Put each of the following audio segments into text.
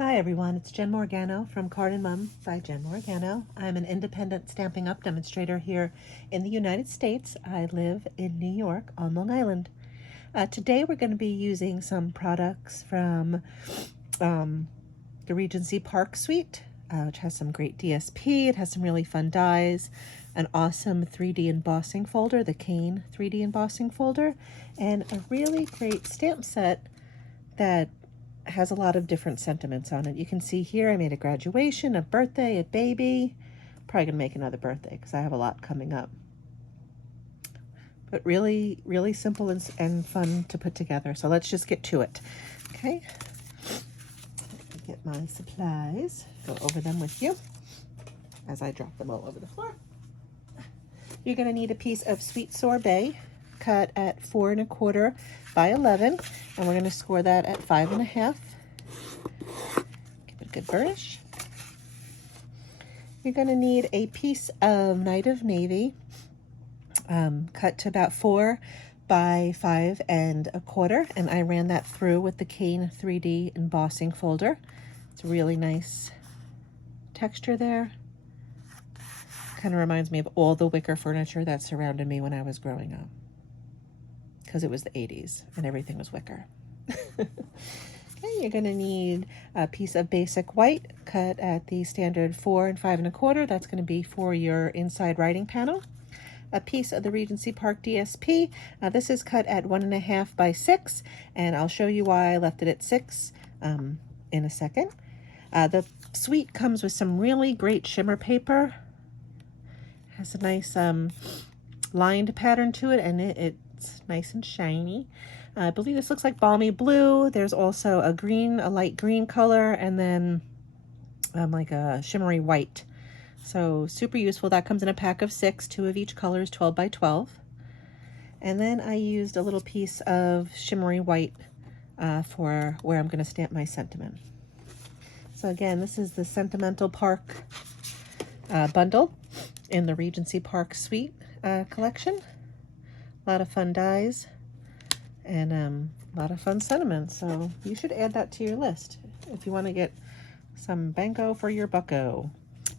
Hi everyone, it's Jen Morgano from Card and Mum by Jen Morgano. I'm an independent Stampin' Up! Demonstrator here in the United States. I live in New York on Long Island. Today we're going to be using some products from the Regency Park Suite, which has some great DSP. It has some really fun dies, an awesome 3D embossing folder, the Cane 3D embossing folder, and a really great stamp set that has a lot of different sentiments on it. You can see here I made a graduation, a birthday, a baby. Probably gonna make another birthday because I have a lot coming up. But really, really simple and fun to put together. So let's just get to it. Okay, get my supplies, go over them with you as I drop them all over the floor. You're gonna need a piece of sweet sorbet cut at 4 1/4 by 11, and we're going to score that at 5 1/2. Give it a good burnish. You're going to need a piece of Night of Navy cut to about 4 by 5 1/4, and I ran that through with the Cane 3D embossing folder. It's a really nice texture there. Kind of reminds me of all the wicker furniture that surrounded me when I was growing up, because it was the 80s and everything was wicker. Okay, you're going to need a piece of basic white cut at the standard 4 5 1/4. That's going to be for your inside writing panel. A piece of the Regency Park DSP. This is cut at 1 1/2 by 6, and I'll show you why I left it at 6 in a second. The suite comes with some really great shimmer paper. It has a nice lined pattern to it, and it's nice and shiny. I believe this looks like balmy blue. There's also a green, a light green color, and then like a shimmery white. So super useful. That comes in a pack of 6. 2 of each color is 12 by 12. And then I used a little piece of shimmery white for where I'm going to stamp my sentiment. So again, this is the Sentimental Park bundle in the Regency Park Suite collection. A lot of fun dies and a lot of fun sentiments, so you should add that to your list if you want to get some bango for your bucko.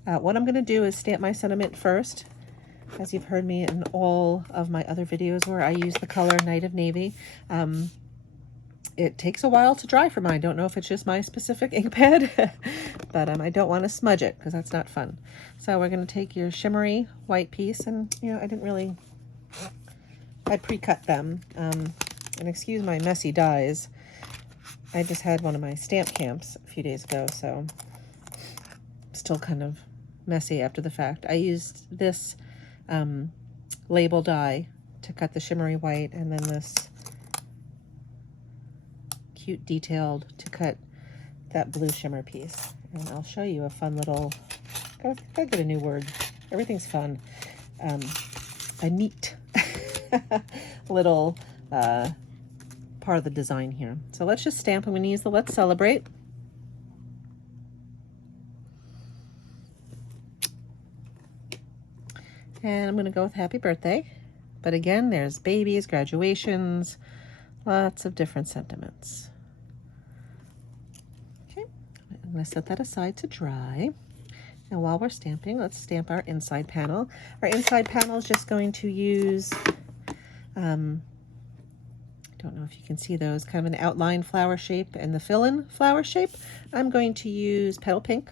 What I'm going to do is stamp my sentiment first, as you've heard me in all of my other videos where I use the color Night of Navy. It takes a while to dry for mine. I don't know if it's just my specific ink pad, but I don't want to smudge it because that's not fun. So we're going to take your shimmery white piece, and I pre-cut them. And excuse my messy dies. I just had one of my stamp camps a few days ago, so still kind of messy after the fact. I used this label die to cut the shimmery white, and then this cute detailed to cut that blue shimmer piece. And I'll show you a fun little, gotta get a new word. Everything's fun. A neat little part of the design here. So let's just stamp. I'm going to use the Let's Celebrate. And I'm going to go with Happy Birthday. But again, there's babies, graduations, lots of different sentiments. Okay, I'm going to set that aside to dry. And while we're stamping, let's stamp our inside panel. Our inside panel is just going to use don't know if you can see those, kind of an outline flower shape and the fill-in flower shape. I'm going to use Petal Pink.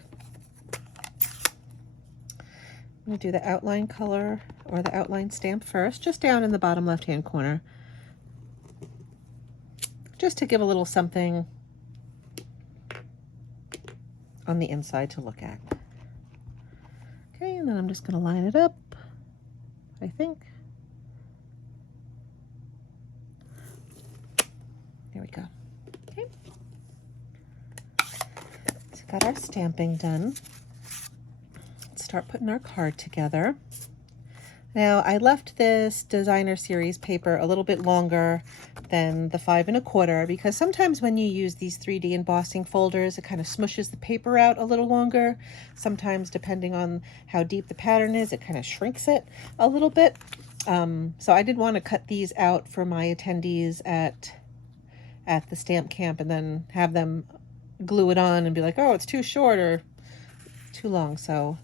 I'm going to do the outline color or the outline stamp first, just down in the bottom left-hand corner, just to give a little something on the inside to look at. Okay, and then I'm just going to line it up, I think. There we go. Okay. So got our stamping done. Let's start putting our card together. Now I left this designer series paper a little bit longer than the 5 1/4 because sometimes when you use these 3D embossing folders, it kind of smushes the paper out a little longer. Sometimes, depending on how deep the pattern is, it kind of shrinks it a little bit. So I did want to cut these out for my attendees at the stamp camp and then have them glue it on and be like, oh, it's too short or too long. So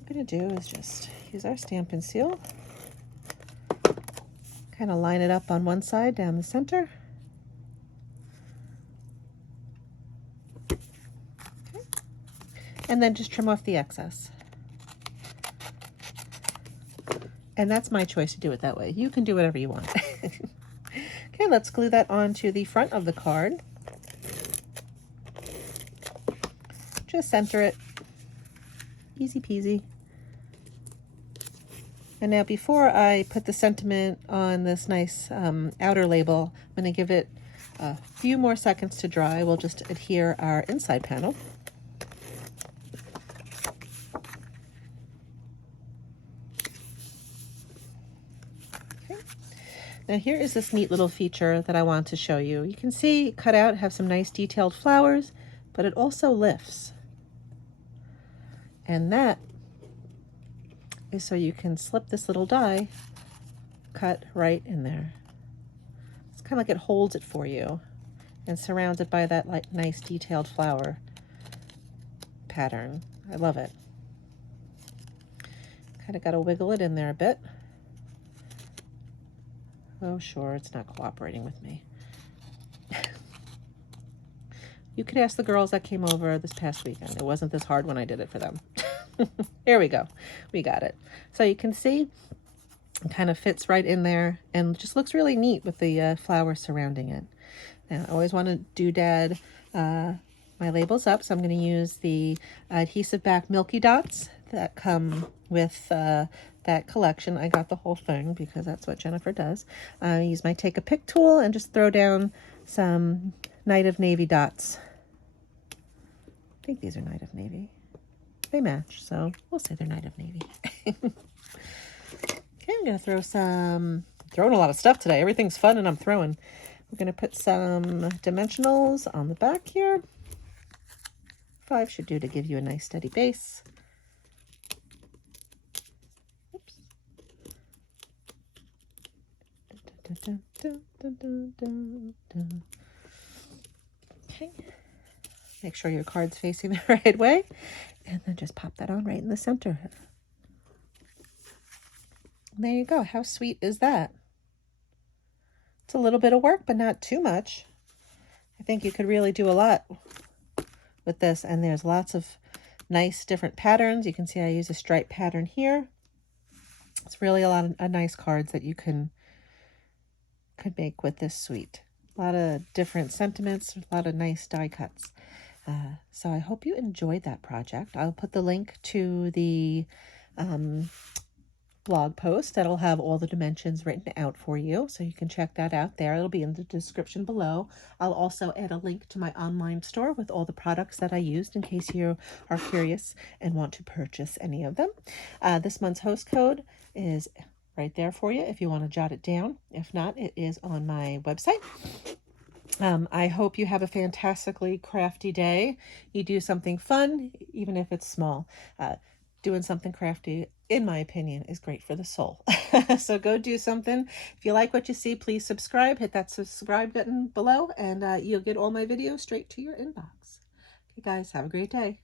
what I'm going to do is just use our Stampin' Seal, kind of line it up on one side down the center. Okay. And then just trim off the excess. And that's my choice to do it that way. You can do whatever you want. Okay, let's glue that onto the front of the card. Just center it. Easy peasy. And now before I put the sentiment on this nice outer label, I'm going to give it a few more seconds to dry. We'll just adhere our inside panel. Okay. Now here is this neat little feature that I want to show you. You can see cut out have some nice detailed flowers, but it also lifts. And that is so you can slip this little die cut right in there. It's kind of like it holds it for you and surrounded by that like nice detailed flower pattern. I love it. Kind of got to wiggle it in there a bit. Oh, sure, it's not cooperating with me. You could ask the girls that came over this past weekend. It wasn't this hard when I did it for them. Here we go. We got it. So you can see it kind of fits right in there and just looks really neat with the flowers surrounding it. Now, I always want to doodad my labels up, so I'm going to use the adhesive back Milky Dots that come with that collection. I got the whole thing because that's what Jennifer does. I use my Take a Pick tool and just throw down some Night of Navy dots. I think these are Night of Navy. They match, so we'll say they're Night of Navy. Okay, I'm going to throw some, throwing a lot of stuff today. Everything's fun and I'm throwing. We're going to put some dimensionals on the back here. 5 should do to give you a nice steady base. Oops. Okay. Make sure your card's facing the right way. And then just pop that on right in the center. There you go. How sweet is that? It's a little bit of work, but not too much. I think you could really do a lot with this, and there's lots of nice different patterns. You can see I use a stripe pattern here. It's really a lot of nice cards that you could make with this suite. A lot of different sentiments, a lot of nice die cuts. So I hope you enjoyed that project. I'll put the link to the blog post that'll have all the dimensions written out for you, so you can check that out there. It'll be in the description below. I'll also add a link to my online store with all the products that I used in case you are curious and want to purchase any of them. This month's host code is right there for you if you want to jot it down. If not, it is on my website. I hope you have a fantastically crafty day. You do something fun, even if it's small. Doing something crafty, in my opinion, is great for the soul. So go do something. If you like what you see, please subscribe. Hit that subscribe button below, and you'll get all my videos straight to your inbox. Okay, guys, have a great day.